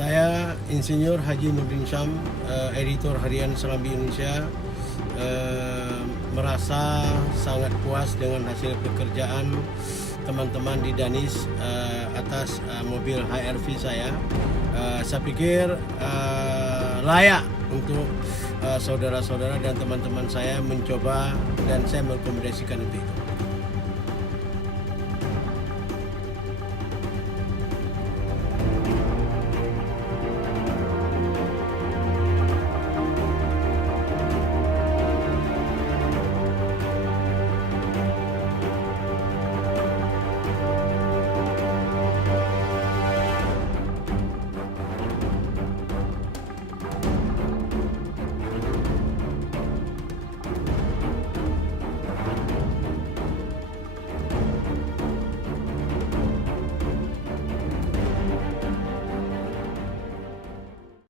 Saya Insinyur Haji Nurdin Syam, editor harian Serambi Indonesia, merasa sangat puas dengan hasil pekerjaan teman-teman di Danis atas mobil HR-V saya. Saya pikir layak untuk saudara-saudara dan teman-teman saya mencoba, dan saya merekomendasikan untuk itu.